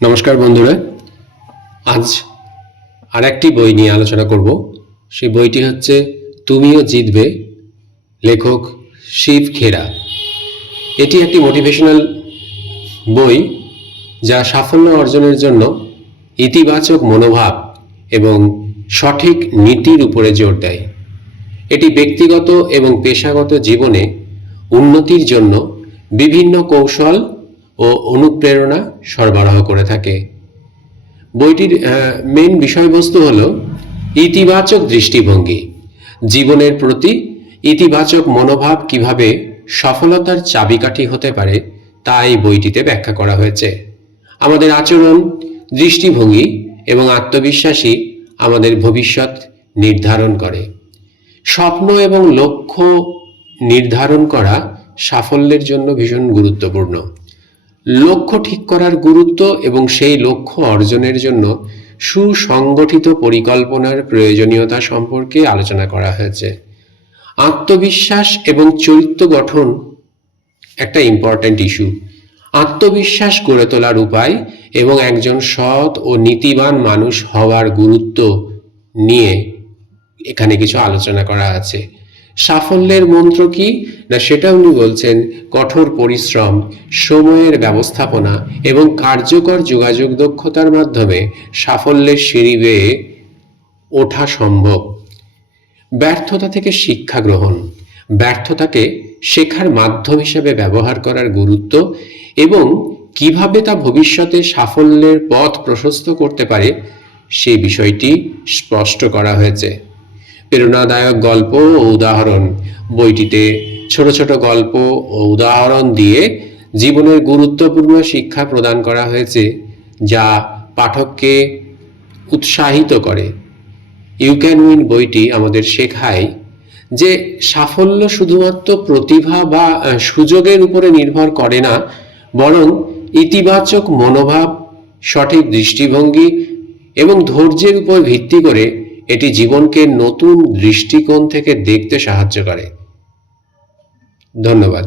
নমস্কার বন্ধুরা, আজ আর একটি বই নিয়ে আলোচনা করব। সেই বইটি হচ্ছে তুমিও জিতবে, লেখক শিব খেরা। এটি একটি মোটিভেশনাল বই যা সাফল্য অর্জনের জন্য ইতিবাচক মনোভাব এবং সঠিক নীতির উপরে জোর দেয়। এটি ব্যক্তিগত এবং পেশাগত জীবনে উন্নতির জন্য বিভিন্ন কৌশল ও অনুপ্রেরণা সরবরাহ করে থাকে। বইটির মেন বিষয়বস্তু হল ইতিবাচক দৃষ্টিভঙ্গি। জীবনের প্রতি ইতিবাচক মনোভাব কিভাবে সফলতার চাবিকাঠি হতে পারে তা এই বইটিতে ব্যাখ্যা করা হয়েছে। আমাদের আচরণ, দৃষ্টিভঙ্গি এবং আত্মবিশ্বাসী আমাদের ভবিষ্যৎ নির্ধারণ করে। স্বপ্ন এবং লক্ষ্য নির্ধারণ করা সাফল্যের জন্য ভীষণ গুরুত্বপূর্ণ। লক্ষ্য ঠিক করার গুরুত্ব এবং সেই লক্ষ্য অর্জনের জন্য সুসংগঠিত পরিকল্পনার প্রয়োজনীয়তা সম্পর্কে আলোচনা করা হয়েছে। আত্মবিশ্বাস এবং চরিত্র গঠন একটা ইম্পর্ট্যান্ট ইস্যু। আত্মবিশ্বাস গড়ে তোলার উপায় এবং একজন সৎ ও নীতিবান মানুষ হওয়ার গুরুত্ব নিয়ে এখানে কিছু আলোচনা করা আছে। সাফল্যের মন্ত্র কি না, সেটা উনি বলছেন কঠোর পরিশ্রম, সময়ের ব্যবস্থাপনা এবং কার্যকর যোগাযোগ দক্ষতার মাধ্যমে সাফল্যের সিঁড়ি বেয়ে ওঠা সম্ভব। ব্যর্থতা থেকে শিক্ষা গ্রহণ, ব্যর্থতাকে শেখার মাধ্যম হিসেবে ব্যবহার করার গুরুত্ব এবং কিভাবে তা ভবিষ্যতে সাফল্যের পথ প্রশস্ত করতে পারে সেই বিষয়টি স্পষ্ট করা হয়েছে। প্রেরণাদায়ক গল্প ও উদাহরণ, বইটিতে ছোট ছোট গল্প ও উদাহরণ দিয়ে জীবনের গুরুত্বপূর্ণ শিক্ষা প্রদান করা হয়েছে, যা পাঠককে উৎসাহিত করে। ইউ ক্যান উইন বইটি আমাদের শেখায় যে সাফল্য শুধুমাত্র প্রতিভা বা সুযোগের উপরে নির্ভর করে না, বরং ইতিবাচক মনোভাব, সঠিক দৃষ্টিভঙ্গি এবং ধৈর্যের উপর ভিত্তি করে এটি জীবনকে নতুন দৃষ্টিকোণ থেকে দেখতে সাহায্য করে। ধন্যবাদ।